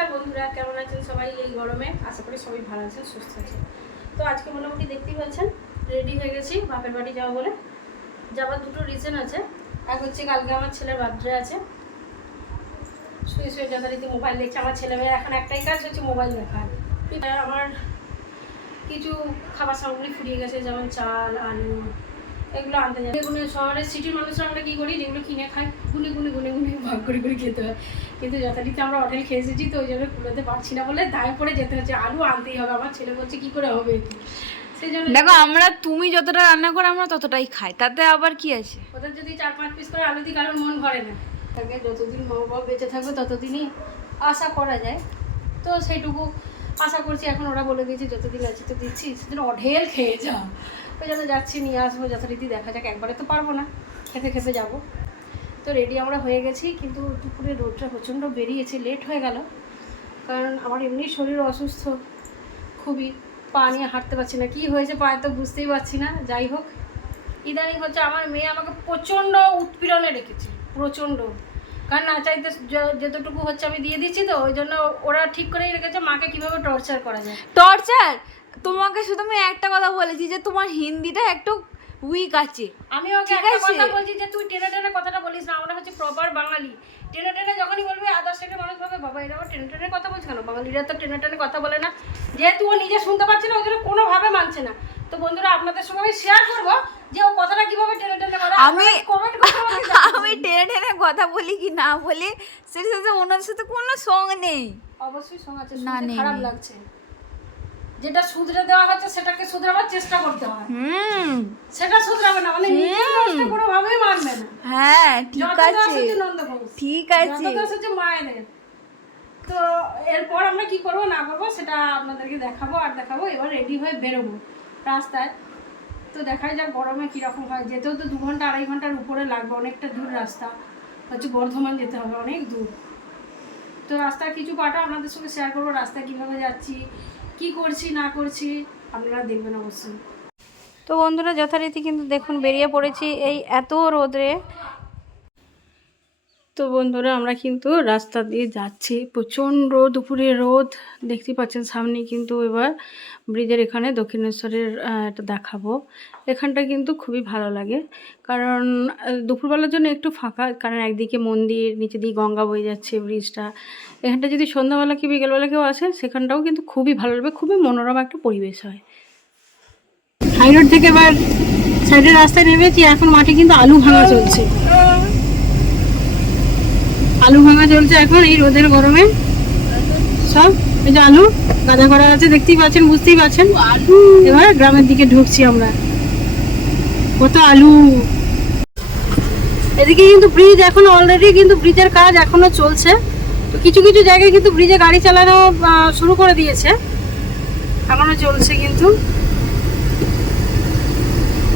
নমস্কার বন্ধুরা, কেমন আছেন সবাই এই গরমে? আশা করি সবাই ভালো আছেন, সুস্থ আছেন। তো আজকে মোটামুটি দেখতেই পাচ্ছেন রেডি হয়ে গেছি বাপের বাড়ি যাওয়া বলে। যাওয়ার দুটো রিজন আছে। এক হচ্ছে কালকে আমার ছেলের বার্থডে আছে, শুয়ে শুয়ে যথারীতি মোবাইল দেখছে আমার ছেলেমেয়ের। এখন একটাই কাজ হচ্ছে মোবাইল দেখা। আমার কিছু খাবার সামগ্রী ফুরিয়ে গেছে, যেমন চাল, আলু, এগুলো আনতে যাই। যেগুলো শহরের সিটির মানুষরা আমরা কী করি, যেগুলো কিনে খাই গুনে গুনে গুনে গুনে ভাগ করে করে খেতে হয়। কিন্তু যথারীতি আমরা হোটেল খেয়ে এসেছি, তো ওই জন্য কুলোতে পারছি না বলে দায় পড়ে যেতে হচ্ছে। আলু আনতেই হবে। আমার ছেলে বলছে কী করে হবে, সেই জন্য দেখো আমরা তুমি যতটা রান্না করো আমরা ততটাই খাই, তাতে আবার কি আছে। ওদের যদি 4-5 পিস করে আলু দিই কারণ মন ভরে না। তাকে যতদিন মা বাবা বেঁচে থাকবে ততদিনই আশা করা যায়, তো সেইটুকু আশা করছি। এখন ওরা বলে দিয়েছে যতদিন আছে তো দিচ্ছি, সেদিন অঢেল খেয়ে যাও। ওই জন্য যাচ্ছি, নিয়ে আসবো যথারীতি। দেখা যাক, একবারে তো পারবো না, খেতে খেতে যাবো। তো রেডি আমরা হয়ে গেছি, কিন্তু দুপুরে রোদটা প্রচণ্ড বেরিয়েছে, লেট হয়ে গেল। কারণ আমার এমনি শরীর অসুস্থ খুবই, পা নিয়ে হাঁটতে পারছি না। কী হয়েছে পায়ে তো বুঝতেই পারছি না। যাই হোক, ইদানিং হচ্ছে আমার মেয়ে আমাকে প্রচণ্ড উৎপীড়নে রেখেছে, প্রচণ্ড। কারণ না চাইতে যতটুকু হচ্ছে আমি দিয়ে দিচ্ছি, তো ওই জন্য ওরা ঠিক করেই রেখেছে মাকে কীভাবে টর্চার করা যায়। টর্চার? তোমাকে শুধু আমি একটা কথা বলেছি যে তোমার হিন্দিটা একটু উইক আছে। আমি ওকে একটা কথা বলছি যে তুই টেনে টেনে কথাটা বলিস না, আমরা হচ্ছে প্রপার বাঙালি। টেনে টেনে যখনই বলবি আদার সাইডের মানুষ ভাবে বাবা এরা টেনে টেনে কথা বলছে কেন। বাঙালিরা তো টেনে টেনে কথা বলে না, যেহেতু ও নিজে শুনতে পাচ্ছে না ওই জন্য কোনোভাবে মানছে না। তো বন্ধুরা, আপনাদের সঙ্গে আমি শেয়ার করবো যে ও কথাটা কিভাবে টেনে টেনে বলে। আমি টেনে টেনে কথা বলি কি না বলি সেটার সাথে ওনার সাথে কোনো সঙ্গ নেই। অবশ্যই সঙ্গ আছে, না শুনতে খারাপ লাগছে। যেটা শুধরে দেওয়া হচ্ছে সেটাকে শুধরাবার চেষ্টা করতে হয়। সেটা শুধরাবে না মানে নিজের কষ্ট কোনোভাবেই মানবে না। হ্যাঁ ঠিক আছে, ঠিক আছে, যত হচ্ছে মায়েদের। তো এরপর আমরা কি করবো না করবো সেটা আপনাদেরকে দেখাবো আর দেখাবো। এবার রেডি হয়ে বেরোবো রাস্তায়। তো দেখাই যাক গরমে কীরকম হয়। যেতেও তো 2 ঘন্টা 2.5 ঘন্টার উপরে লাগবে, অনেকটা দূর রাস্তা। হচ্ছে বর্ধমান যেতে হবে, অনেক দূর। তো রাস্তার কিছু পাটা আপনাদের সঙ্গে শেয়ার করবো, রাস্তায় কীভাবে যাচ্ছি, কি করছি না করছি আপনারা দেখবেন অবশ্যই। তো বন্ধুরা, যথারীতি কিন্তু দেখুন বেরিয়ে পড়েছি এই এত রোদে। তো বন্ধুরা, আমরা কিন্তু রাস্তা দিয়ে যাচ্ছি, প্রচণ্ড দুপুরে রোদ দেখতে পাচ্ছেন। সামনে কিন্তু এবার ব্রিজের এখানে দক্ষিণেশ্বরের এটা দেখাবো। এখানটা কিন্তু খুবই ভালো লাগে, কারণ দুপুরবেলার জন্য একটু ফাঁকা, কারণ একদিকে মন্দির, নিচে দিয়ে গঙ্গা বয়ে যাচ্ছে ব্রিজটা। এখানটা যদি সন্ধ্যাবেলা কি বিকেলবেলা কেউ আসে সেখানটাও কিন্তু খুবই ভালো লাগবে, খুবই মনোরম একটা পরিবেশ হয়। হাই রোড থেকে এবার সাইডের রাস্তায় নেমেছি। এখন মাঠে কিন্তু আলু ভাঙা চলছে, আলু ভাঙা চলছে এখন এই রোদের গরমে। সব এই যে আলু গাদা করা আছে, দেখতেই পাচ্ছেন, বুঝতেই পারছেন। আলু এবার গ্রামের দিকে ঢুকছি আমরা। কত আলু! এদিকে কিন্তু ব্রিজ এখন অলরেডি কিন্তু ব্রিজের কাজ এখনো চলছে। তো কিছু কিছু জায়গায় কিন্তু ব্রিজে গাড়ি চালানো শুরু করে দিয়েছে, এখনো চলছে কিন্তু।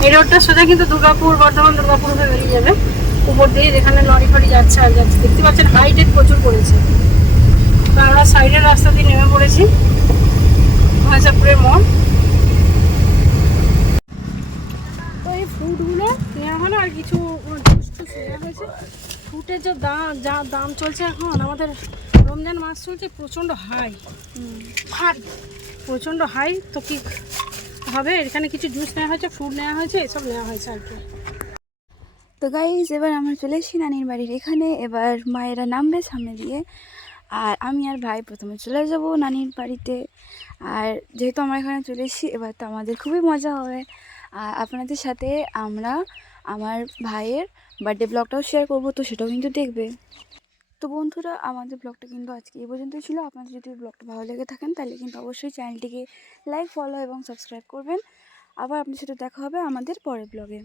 এই রোডটা সোজা কিন্তু দুর্গাপুর, বর্ধমান দুর্গাপুর হয়ে বেরিয়ে যাবে উপর দিয়ে, যেখানে লরি ফরি যাচ্ছে আর যাচ্ছে। দেখতে পাচ্ছেন হাইটেক প্রচুর পড়েছে। তো আমরা সাইডের রাস্তা দিয়ে নেমে পড়েছি, ভাজাপুরের মোড়। তো এই ফ্রুটগুলো নেওয়া হলো আর কিছু জুস টুস নেওয়া হয়েছে। ফ্রুটের যে দাম চলছে এখন, আমাদের রমজান মাস চলছে, প্রচণ্ড হাই, প্রচণ্ড হাই। তো কি হবে, এখানে কিছু জুস নেওয়া হয়েছে, ফ্রুট নেওয়া হয়েছে, এসব নেওয়া হয়েছে আর কি। তো গাইজ এবার আমরা চলে এসেছি নানির বাড়ির এখানে। এবার মায়েরা নামবে সামনে দিয়ে, আর আমি আর ভাই প্রথমে চলে যাব নানির বাড়িতে। আর যেহেতু আমরা এখানে চলে এসেছি এবার তো আমাদের খুবই মজা হবে। আর আপনাদের সাথে আমরা আমার ভাইয়ের বার্থডে ব্লগটাও শেয়ার করব, তো সেটাও কিন্তু দেখবে। তো বন্ধুরা, আমাদের ব্লগটা কিন্তু আজকে এই পর্যন্তই ছিল। আপনাদের যদি ব্লগটা ভালো লেগে থাকেন তাহলে কিন্তু অবশ্যই চ্যানেলটিকে লাইক, ফলো এবং সাবস্ক্রাইব করবেন। আবার আপনার সাথে দেখা হবে আমাদের পরের ব্লগে।